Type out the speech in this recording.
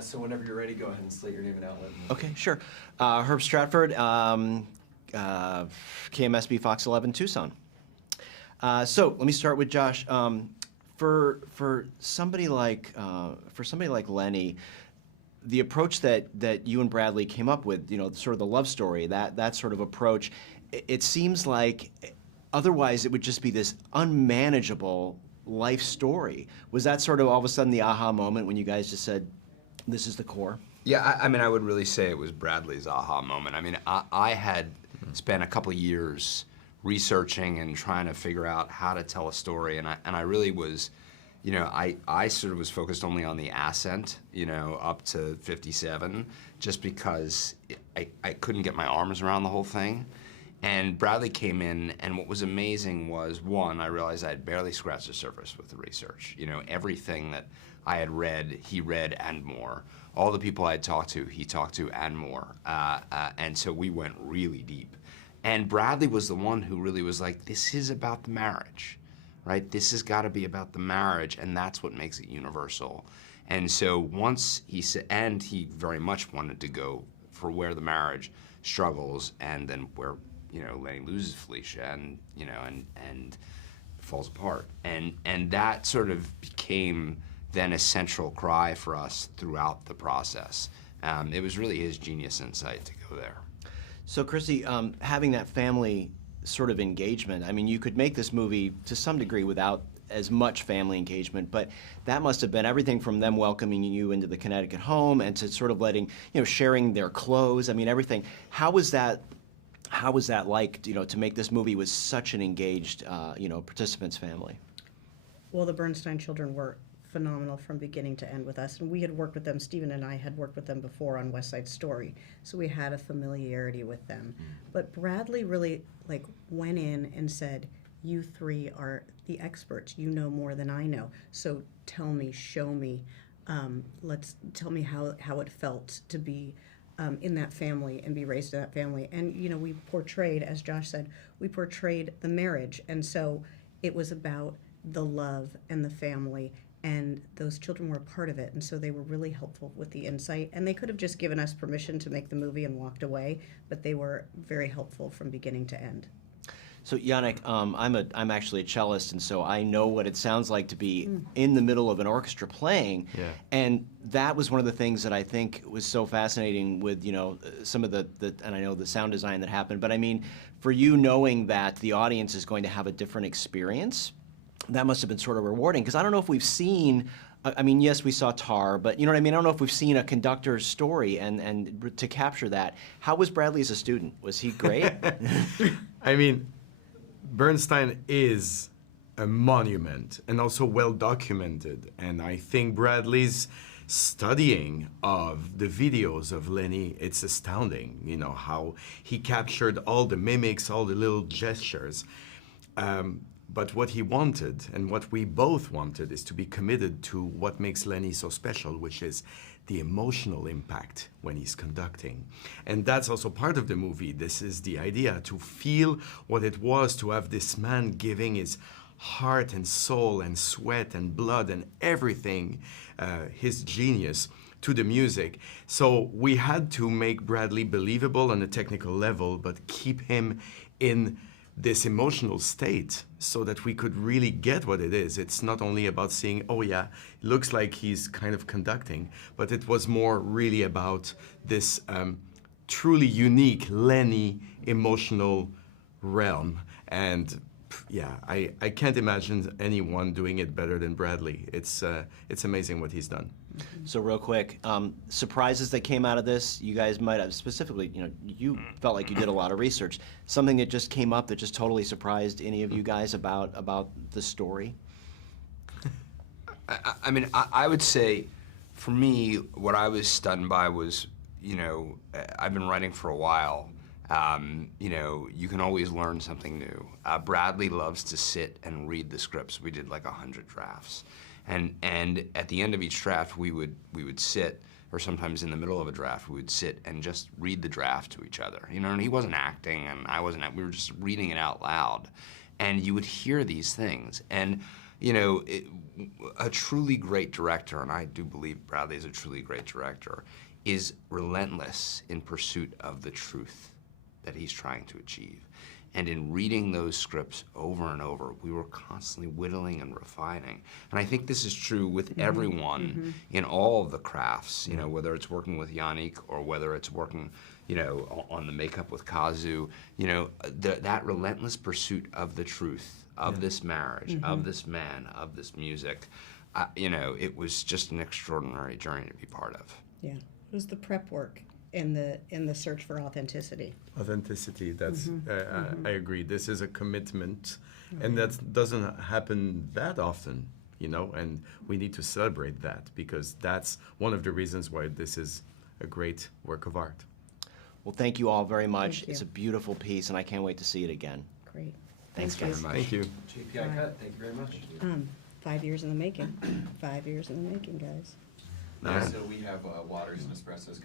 So whenever you're ready, go ahead and slate your name and outlet. Okay, sure. Herb Stratford, KMSB Fox 11, Tucson. So let me start with Josh. For somebody like Lenny, the approach that you and Bradley came up with, sort of the love story, that sort of approach, it seems like otherwise it would just be this unmanageable life story. Was that sort of all of a sudden the aha moment when you guys just said, this is the core? Yeah, I mean, I would really say it was Bradley's aha moment. I mean, I had spent a couple of years researching and trying to figure out how to tell a story, and I really was, I sort of was focused only on the ascent, up to 57, just because I couldn't get my arms around the whole thing. And Bradley came in, and what was amazing was, one, I realized I had barely scratched the surface with the research. Everything that I had read, he read and more. All the people I had talked to, he talked to and more. And so we went really deep. And Bradley was the one who really was like, this is about the marriage, right? This has got to be about the marriage, and that's what makes it universal. And so once he said, and he very much wanted to go for where the marriage struggles and then where, Lenny loses Felicia and, and falls apart. And that sort of became then a central cry for us throughout the process. It was really his genius insight to go there. So Kristie, having that family sort of engagement, I mean, you could make this movie to some degree without as much family engagement, but that must have been everything from them welcoming you into the Connecticut home and to sort of letting, sharing their clothes, I mean, everything. How was that like, to make this movie with such an engaged, participants family? Well, the Bernstein children were phenomenal from beginning to end with us, and we had worked with them. Stephen and I had worked with them before on West Side Story, so we had a familiarity with them. But Bradley really went in and said, "You three are the experts. You know more than I know. So tell me, show me. Tell me how it felt to be in that family and be raised in that family." And we portrayed, as Josh said, we portrayed the marriage, and so it was about the love and the family. And those children were a part of it, and so they were really helpful with the insight. And they could have just given us permission to make the movie and walked away, but they were very helpful from beginning to end. So Yannick, I'm actually a cellist, and so I know what it sounds like to be in the middle of an orchestra playing. Yeah. And that was one of the things that I think was so fascinating with some of the and I know the sound design that happened. But I mean, for you knowing that the audience is going to have a different experience, that must have been sort of rewarding, because I don't know if we've seen, I mean, yes, we saw Tar, but you know what I mean? I don't know if we've seen a conductor's story and to capture that. How was Bradley as a student? Was he great? I mean, Bernstein is a monument and also well documented, and I think Bradley's studying of the videos of Lenny, it's astounding, how he captured all the mimics, all the little gestures. But what he wanted, and what we both wanted, is to be committed to what makes Lenny so special, which is the emotional impact when he's conducting. And that's also part of the movie. This is the idea, to feel what it was to have this man giving his heart and soul and sweat and blood and everything, his genius, to the music. So we had to make Bradley believable on a technical level, but keep him in this emotional state so that we could really get what it is. It's not only about seeing, oh yeah, it looks like he's kind of conducting, but it was more really about this truly unique Lenny emotional realm. And yeah, I can't imagine anyone doing it better than Bradley. It's amazing what he's done. So real quick, surprises that came out of this, you guys might have specifically, you felt like you did a lot of research. Something that just came up that just totally surprised any of you guys about the story? I mean, I would say, for me, what I was stunned by was, I've been writing for a while. You can always learn something new. Bradley loves to sit and read the scripts. We did like 100 drafts. And at the end of each draft, we would sit, or sometimes in the middle of a draft, we would sit and just read the draft to each other. And he wasn't acting, and I wasn't. We were just reading it out loud, and you would hear these things. And a truly great director, and I do believe Bradley is a truly great director, is relentless in pursuit of the truth that he's trying to achieve. And in reading those scripts over and over, we were constantly whittling and refining. And I think this is true with everyone in all of the crafts, whether it's working with Yannick or whether it's working, on the makeup with Kazu, that relentless pursuit of the truth, of this marriage, of this man, of this music, it was just an extraordinary journey to be part of. Yeah, it was the prep work in the search for authenticity. Authenticity, that's, I agree. This is a commitment, and that doesn't happen that often, and we need to celebrate that because that's one of the reasons why this is a great work of art. Well, thank you all very much. Thank you. It's a beautiful piece, and I can't wait to see it again. Great. Thanks, Thank guys. you. Thank you. JPI cut, thank you very much. 5 years in the making. 5 years in the making, guys. Yeah, so we have Waters and Espressos